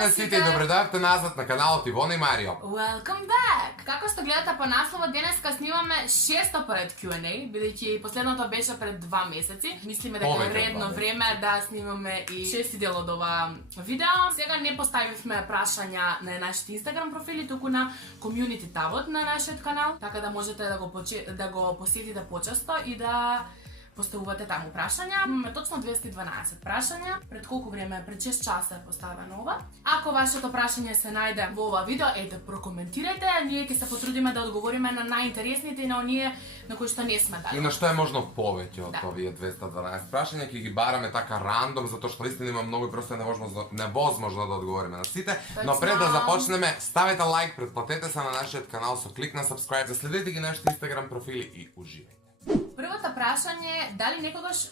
на сите и добре дојавте назад на каналот Ивона и Марио. Welcome back! Како што гледате по насловот, денеска снимаме 600 поред Q&A, бидејќи последното беше пред 2 месеци. Мислиме дека е редно време да снимаме и 6 дел од ова видео. Сега не поставивме прашања на нашите Instagram профили, туку на community табот на нашиот канал, така да можете да го посетите почесто и да поставувате таму прашања. Имаме точно 212 прашања. Пред колку време? Пред 6 часа е поставено ова. Ако вашето прашање се најде во ова видео, прокоментирајте. Ние ќе се потрудиме да одговориме на најинтересните и на оние на кои што не сме дали. И на што е можно повеќе од овие 212 прашања, ќе ги бараме така рандом, затоа што наистина има многу и просто невозможно да одговориме на сите. Но пред да започнеме, ставете лайк, претплатете се на нашиот канал со клик на subscribe, следете ги нашите Instagram профили и уживајте. Првото прашање е дали некогаш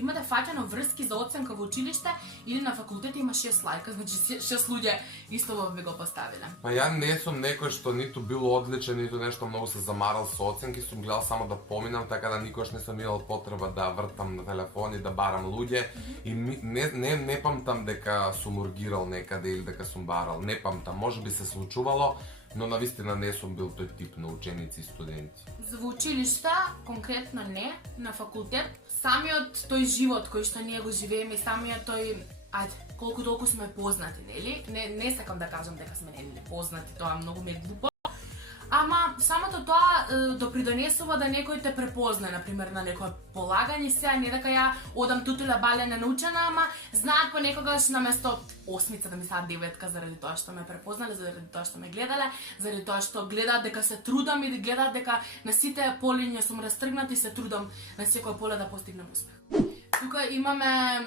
имате фаќано врски за оценка во училиште или на факултет има 6 лајка, значи 6 луѓе исто ви го поставиле. Па ја не сум некој што ниту бил одличен, ниту нешто многу се замарал со оценки, сум гледал само да поминам, така да никош не сум имал потреба да вртам на телефон и да барам луѓе и не памтам дека сум ургирал некаде или дека сум барал, не памтам, можеби се случувало, но навистина не сум бил тој тип на ученици и студенти. За училишта, конкретно не, на факултет, самиот тој живот кој што ние го живееме и самиот тој, колку толку сме познати, нели? Не сакам да кажам дека сме нели познати, тоа многу ми е глупо. Ама самото тоа допридонесува да некој те препозна, например, на некој полагање се, не дека ја одам тутула бале ненаучена, ама знаат понекогаш наместо осмица да ми стават деветка заради тоа што ме препознале, заради тоа што ме гледале, заради тоа што гледаат дека се трудам и гледаат дека на сите полиња сум растргнат и се трудам на секој поле да постигнем успех. Тука имаме,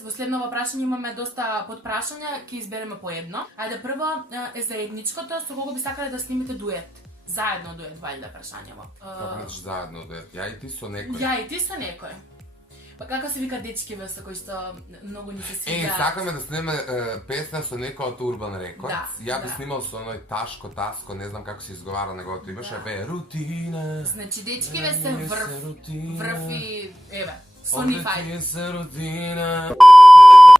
во следново прашање имаме доста подпрашања, ќе избереме по едно. Ајде прво е заедничкото, со кого би сакале да снимите дует? Заедно дует, валјда прашањево. Како речеш заедно дует? Ја и ти со некој? Ја и ти со некој. Па како се вика дечкиве со кои што многу ни се свигаат? Сакаме да снимаме песна со некој од Урбан Рекордс. Ја би снимал со оној Таско, не знам како се изговара неговото име, бе рутина. Значи дечкиве се врв и еве. Сонифај.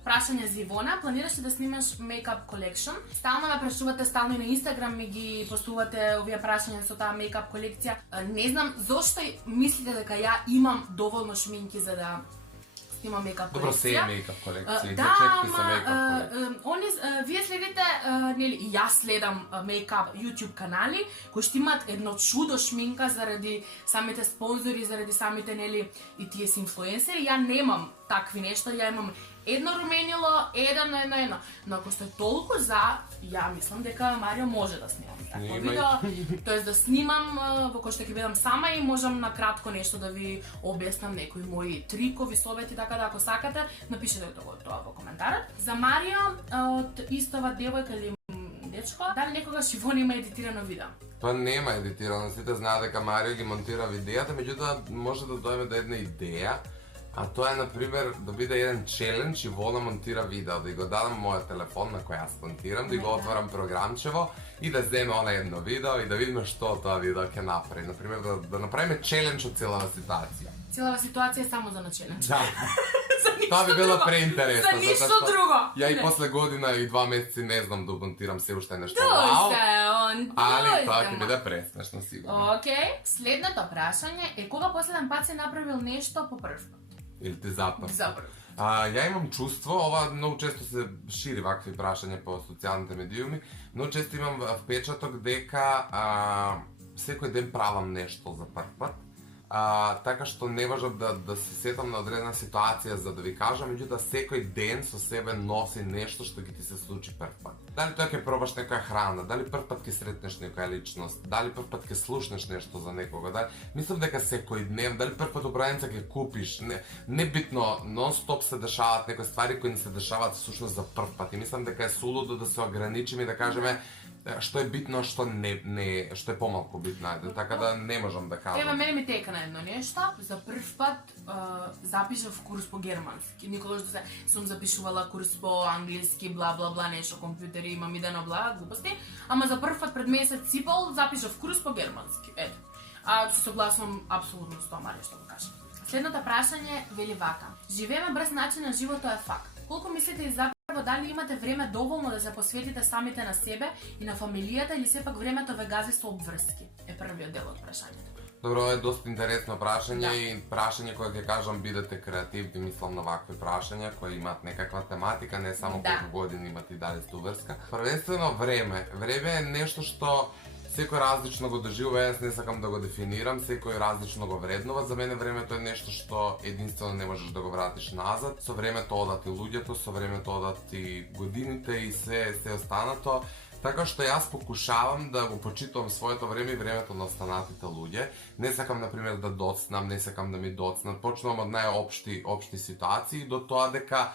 Прашање за Ивона, планираш ли да снимаш мейкап колекшн? Стално ме прашувате, стално и на Инстаграм ми ги постувате овие прашања со таа мейкап колекција. Не знам зошто мислите дека ја имам доволно шминки за да снимам мейкап колекција. Добро, се е мейкап колекција, да, зачекти се мейкап колекција. Вие следите, нели, и јас следам мейкап YouTube канали кои што имаат едно чудо шминка заради самите спонзори, заради самите, нели, и тие си инфлуенсери. Ја немам такви нешта, ја имам едно руменило, едно. Но ако сте толку за, ја мислам дека Марио може да снимам такво видео, тоест да снимам во кој што ќе бидам сама и можам на кратко нешто да ви објаснам некои мои трикови, совети, така да ако сакате, напишете тоа во коментарот. За Марио од истова девојка или дечко, дали некогаш Ивона има едитирано видео? Тоа нема едитирано, сите знаат дека Марио ги монтира видеата, меѓутоа може да дојме до една идеја. А тоа е, например, да биде еден челендж, Ивона монтира видео, да го дадам мојот телефон на кој јас монтирам, да го отварам програмчево и да земе она едно видео и да видиме што тоа видео ќе направи. Например, да направиме челендж од целава ситуација. Целава ситуација е само за на челендж. Да. Тоа би било преинтересно. За ништо друго. Ја и после година и 2 месеци не знам да монтирам се уште нешто. Али тоа ќе биде пресмешно сигурно. Океј, следното прашање е кога последен пат си направил нешто по прв пат? Или ти запрв? Запрв. Ја имам чувство, ова многу често се шири вакви прашања по социјалните медиуми, но често имам впечаток дека секој ден правам нешто за прв пат. Така што не можам да се сетам на одредена ситуација за да ви кажам, меѓутоа секој ден со себе носи нешто што ќе ти се случи прв пат. Дали тоа ќе пробаш некоја храна, дали прв пат ќе сретнеш некоја личност, дали прв пат ќе слушнеш нешто за некого, дали мислам дека секој ден, дали прв пат убраенца ќе купиш, небитно, нон-стоп се дешаваат некои ствари кои ни се дешаваат всушност за прв пат. И мислам дека е сулудо да се ограничиме и да кажеме што е битно, што е помалку битно, така да не можам да кажам. Ева, мене ми тека на едно нешто. За прв пат запишав курс по германски. Никогаш до се сум запишувала курс по англиски, бла бла бла, нешто компјутери, имам идено бла, глупости. Ама за прв пат пред месец и пол запишав курс по германски. Ето. Се согласувам апсолутно с тоа, Марија, што го кажа. Следното прашање вели вака. Живееме брз начин на живото е факт. Колку мислите дали имате време доволно да се посветите самите на себе и на фамилијата или сепак времето ве гази со обврски? Е првиот дел од прашањето. Добро, е доста интересно прашање Да. и прашање кое ќе кажам бидете креативни, мислам на вакви прашања кои имаат некаква тематика, не само Да. колку години имате и дали сте врска. Првенствено време. Време е нешто што секој различно го доживува, јас не сакам да го дефинирам, секој различно го вреднува. За мене времето е нешто што единствено не можеш да го вратиш назад. Со времето одат и луѓето, со времето одат и годините и се останато. Така што јас покушавам да го почитувам своето време и времето на останатите луѓе. Не сакам, например, да доцнам, не сакам да ми доцнат. Почнувам од најопшти ситуации до тоа дека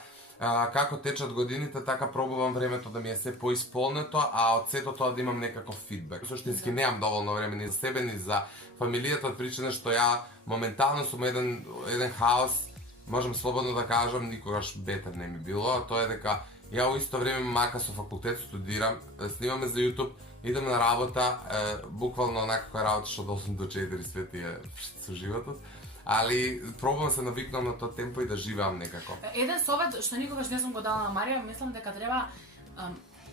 како течат годините, така пробувам времето да ми е се поисполнето, а од сето тоа да имам некаков фидбек. Суштински немам доволно време ни за себе, ни за фамилијата, од причина што ја моментално сум еден хаос, можам слободно да кажам, никогаш бетер не ми било, тоа е дека ја во исто време мака со факултет студирам, снимаме за YouTube, идам на работа, буквално онака која работиш од 8 до 4 свети е со животот, али пробувам се навикнам на тоа темпо и да живеам некако. Еден совет што никогаш не сум го дала на Марија, мислам дека треба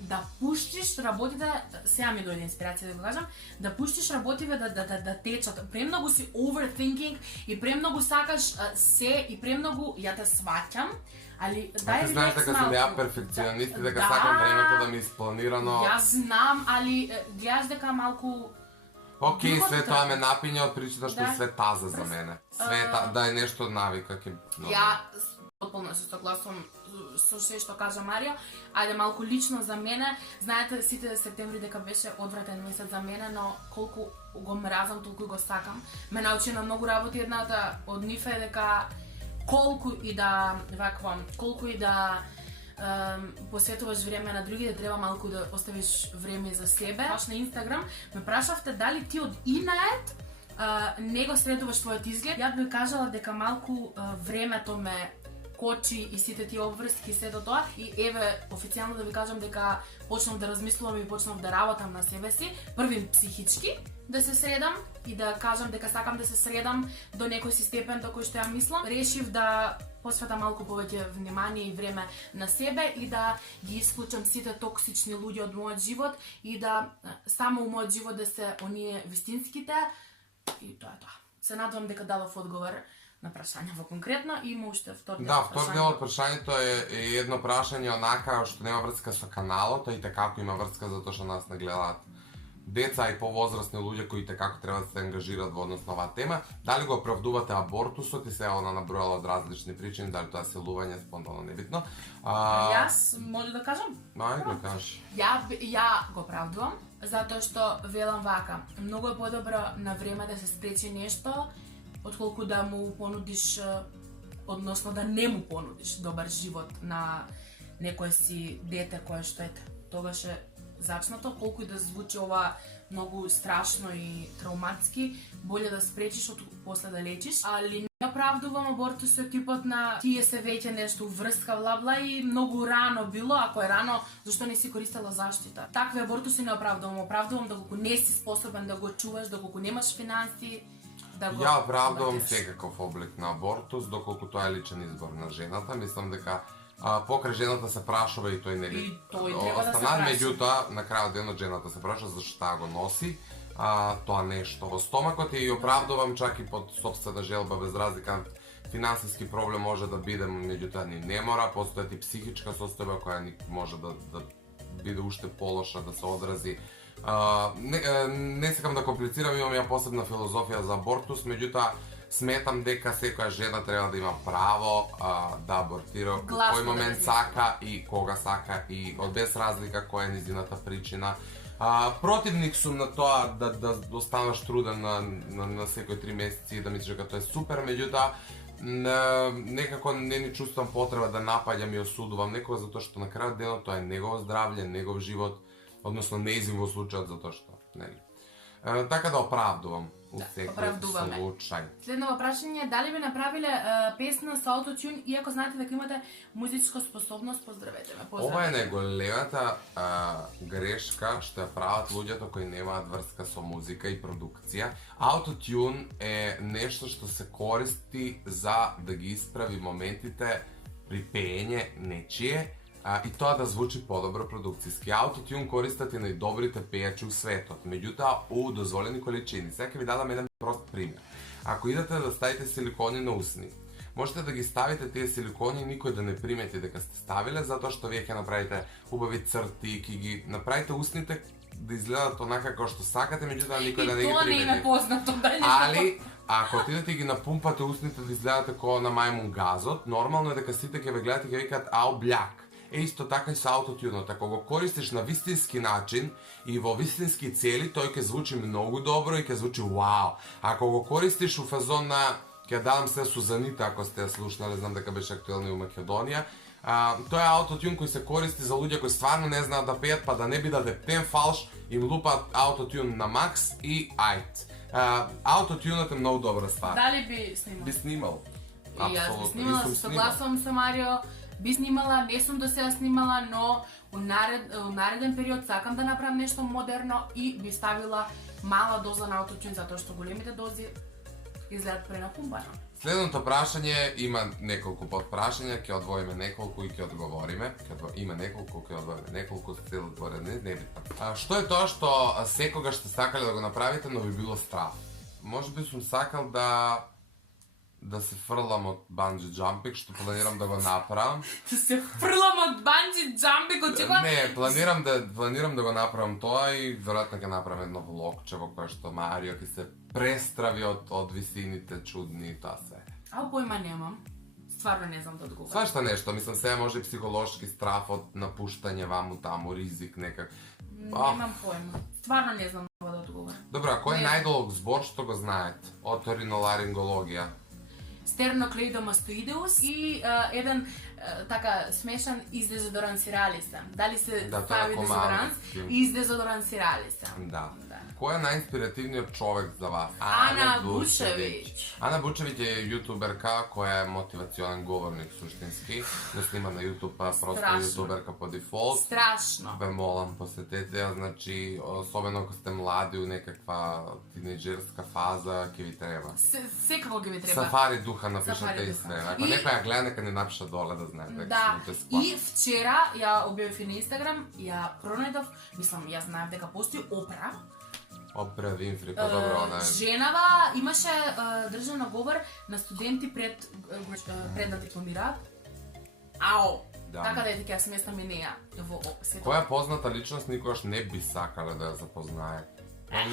да пуштиш работите, сега ми дојде инспирација да го кажам, да пуштиш работите да течат. Премногу си overthinking и премногу сакаш се и премногу ја те сваќам, али дај Ти знаеш релакс дека сум ја малку. перфекционист и дека Да. сакам времето да ми е испланирано. Јас знам, али гледаш дека малку Океј, другото све тоа треба. ме напиња од причина што Да. све таза за мене. Да е нешто навика ќе. Ја потполно се согласувам со се што кажа Марија. Ајде малку лично за мене. Знаете, сите септември дека беше одвратен месец за мене, но колку го мразам, толку го сакам. Ме научи на многу работи. Едната од нив е дека колку и да посветуваш време на другите, треба малку да оставиш време за себе. Баш на Инстаграм ме прашавте дали ти од инает не го средуваш твојот изглед. Ја би кажала дека малку времето ме кочи и сите тие обврски и сето тоа. И еве, официјално да ви кажам дека почнав да размислувам и почнав да работам на себе си. Први психички да се средам и да кажам дека сакам да се средам до некој си степен до кој што ја мислам. Решив да посветам малку повеќе внимание и време на себе и да ги исклучам сите токсични луѓе од мојот живот и да само у мојот живот да се оние вистинските. И тоа е тоа. Се надевам дека дадов одговор на прашањето конкретно и има уште втор дел. Да, втор дел од прашањето е едно прашање онака што нема врска со каналот, а и како има врска затоа што нас не гледаат деца и повозрасни луѓе кои како треба да се ангажираат во однос на оваа тема. Дали го оправдувате абортусот и се она набројала од различни причини, дали тоа силување, спонтано небитно. Јас може да кажам? Ајде да кажеш. Ја го оправдувам затоа што велам вака, многу е подобро на време да се спречи нешто отколку да му понудиш, односно да не му понудиш добар живот на некое си дете кое што ете тогаш е зачнато, колку и да звучи ова многу страшно и травматски, боле да спречиш од после да лечиш, али не оправдувам абортусот типот на тие се веќе нешто врска бла и многу рано било, ако е рано, зашто не си користела заштита. Такви абортуси не оправдувам доколку не си способен да го чуваш, доколку немаш финанси, да го Ја оправдувам платиш. секаков облик на абортус, доколку тоа е личен избор на жената. Мислам дека покрај жената се прашува и тој нели. И тој треба да се останат, праша. меѓутоа на крајот денот жената се праша зашто таа го носи тоа нешто во стомакот и оправдувам чак и под сопствена желба без разлика финансиски проблем може да биде, меѓутоа ни не мора, постои и психичка состојба која ни може да биде уште полоша, да се одрази. Не сакам да комплицирам, имам ја посебна филозофија за абортус, меѓутоа сметам дека секоја жена треба да има право да абортира во Гласно кој да момент размисли. сака и кога сака и од без разлика која е низината причина. Противник сум на тоа да останеш труден на секој 3 месеци и да мислиш дека тоа е супер, меѓутоа некако не ни чувствам потреба да напаѓам и осудувам некој затоа што на крајот денот тоа е негово здравје, негов живот, односно неизин во случајот затоа што, нели. Така да оправдувам у секој оправдуваме. случај. Следново прашање, дали би направиле песна со аутотюн, иако знаете дека имате музичка способност, поздравете ме. Ова е најголемата грешка што ја прават луѓето кои немаат врска со музика и продукција. Аутотюн е нешто што се користи за да ги исправи моментите при пеење нечие, и тоа да звучи подобро продукцијски. Autotune користат и најдобрите пејачи у светот, меѓутоа у дозволени количини. Сега ви дадам еден прост пример. Ако идете да ставите силикони на усни, можете да ги ставите тие силикони и никој да не примети дека сте ставиле, затоа што вие ќе направите убави црти, ќе ги направите усните да изгледат онака како што сакате, меѓутоа никој да не ги И тоа примети. не е познато да не. Али, ако отидете и ги напумпате устните да изгледате како на мајмун газот, нормално е дека сите ќе ве гледат и ќе викаат ау бљак. Исто така и со аутотюнот. Ако го користиш на вистински начин и во вистински цели, тој ќе звучи многу добро и ќе звучи вау. Ако го користиш у фазон на ќе дадам се Сузанита, ако сте ја слушнали, знам дека беше актуелна и у Македонија. Тоа е аутотюн кој се користи за луѓе кои стварно не знаат да пеат, па да не биде дептен фалш, им лупат аутотюн на макс и ајт. Аутотюнот е многу добра ствар. Дали би снимал? Би снимал. И јас би снимала, сум се согласувам со Марио. Би снимала, не сум до сега снимала, но у нареден период сакам да направам нешто модерно и би ставила мала доза на аутотюн, затоа што големите дози изгледат пренапумпано. Следното прашање има неколку подпрашања, ќе одвоиме неколку и ќе одговориме. Има неколку, ќе одвоиме неколку, цел отворен, не битно. Што е тоа што секогаш сте сакале да го направите, но би било страв? Можеби сум сакал да се фрлам од банджи джампинг, што планирам да го направам. Да се фрлам од банджи джампинг, очекувам. Не, планирам да го направам тоа и веројатно ќе направам едно влогче во кое што Марио ќе се престрави од висините чудни и тоа се. А појма немам. Стварно не знам да одговорам. Свашта нешто, мислам сега може и психолошки страф од напуштање ваму таму, ризик некак. Немам појма. Стварно не знам да одговорам. Добра, кој е најдолг збор што го знаете? Оториноларингологија. Стерноклеидомастоидеус и еден така смешан издезодорансиралиса. Дали се стави дезодоранс и издезодорансиралиса. Да. Кој е најинспиративниот човек за вас? Ана Бучевиќ. Ана Бучевиќ е јутуберка која е мотивационен говорник суштински. Не снима на YouTube, а просто јутуберка по дефолт. Страшно. Ве молам, посетете ја, значи, особено ако сте млади у некаква тинеџерска фаза, ќе ви треба. Секако ќе ви треба. Сафари духа напишете и све. Ако некој ја гледа, нека не напиша доле да знае дека Да, сме и вчера ја објавив и на Инстаграм, ја пронајдов, мислам, јас знаев дека постои Опра. Опра Винфри, по-добро, она е. Женава имаше држана говор на студенти пред да дипломираат. Ау! Да. Така да е дека ја сместам и неја во сето. Која позната личност никогаш не би сакале да ја запознае?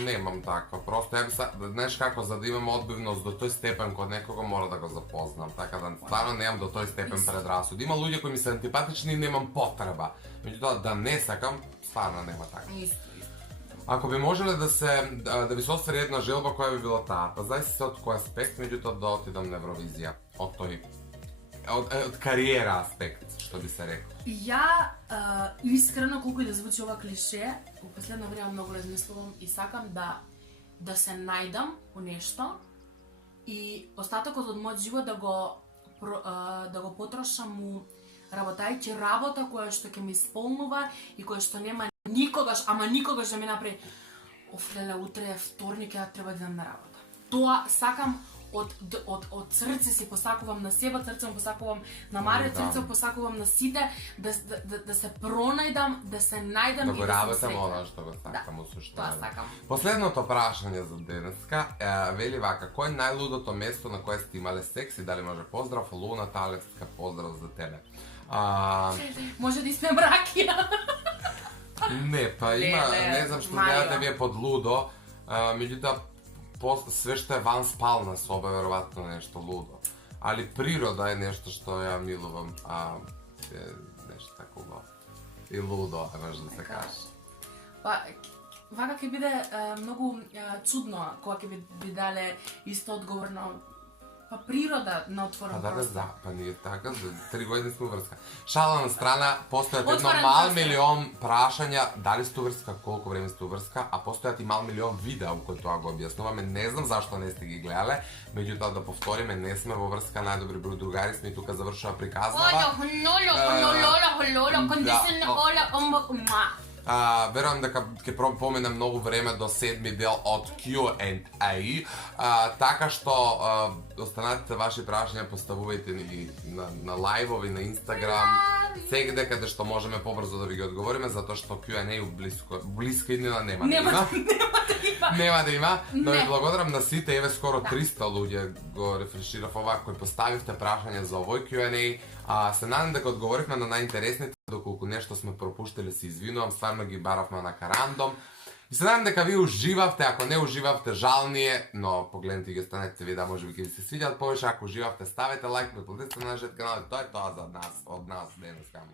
Немам таква, просто ја би знаеш како, за да имам одбивност до тој степен код некого мора да го запознам, така да стварно немам до тој степен предрасуд. Има луѓе кои ми се антипатични и немам потреба, меѓутоа да не сакам, стварно нема така. Исто. Ако би можеле да ви се оствари една желба, која би била таа? Па зависи се од кој аспект, меѓутоа да отидам на Евровизија, од тој од кариера аспект, што би се рекол. Ја искрено, колку и да звучи ова клише, во последно време многу размислувам и сакам да се најдам у нешто и остатокот од мојот живот да го потрошам у работајќи работа која што ќе ми исполнува и која што нема никогаш, ама никогаш да ми направи леле, утре е вторник, ја треба да идам на работа. Тоа сакам од срце си посакувам на себе, срце му посакувам на Марио, срце му посакувам на сите, да се пронајдам, да се најдам да и го да сум работам среќна. она што го сакам у суштина. Тоа сакам. Последното прашање за денеска вели вака: кој е најлудото место на кое сте имале секс и дали може поздрав, Луна Талевска, поздрав за тебе. Може да испием ракија. Не, па има, не знам што гледате вие под лудо, меѓутоа све што е ван спална соба веројатно нешто лудо. Али природа е нешто што ја милувам, нешто така убаво. И лудо, може да се каже. Па, вака ќе биде многу чудно кога ќе ви дале исто одговор на природа на отворен простор. Па ние така, за 3 години сме врска. Шала на страна, постојат едно Отворен мал простор. милион прашања, дали сте врска, колку време сте врска, а постојат и мал милион видеа кои тоа го објаснуваме. Не знам зашто не сте ги гледале, меѓутоа да повториме, не сме во врска, најдобри другари сме и тука завршува приказнава. Верувам дека ќе помине многу време до 7-ми дел од Q&A, така што останатите ваши прашања поставувајте ни на лајвови, на Инстаграм, сегде каде што можеме побрзо да ви ги одговориме, затоа што Q&A блиска иднина нема да има. Нема да има, но ви благодарам на сите, еве скоро 300 луѓе го рефреширав ова кои поставивте прашања за овој Q&A. Се надам дека одговоривме на најинтересните, доколку нешто сме пропуштили се извинувам, стварно ги баравме на карандом. И се надам дека ви уживавте, ако не уживавте жал ни е, но погледнете ги останете видеа, може би ќе ви се свиѓаат повеќе, ако уживавте ставете лайк, преподете на нашиот канал и тоа е тоа за нас, од нас денеска.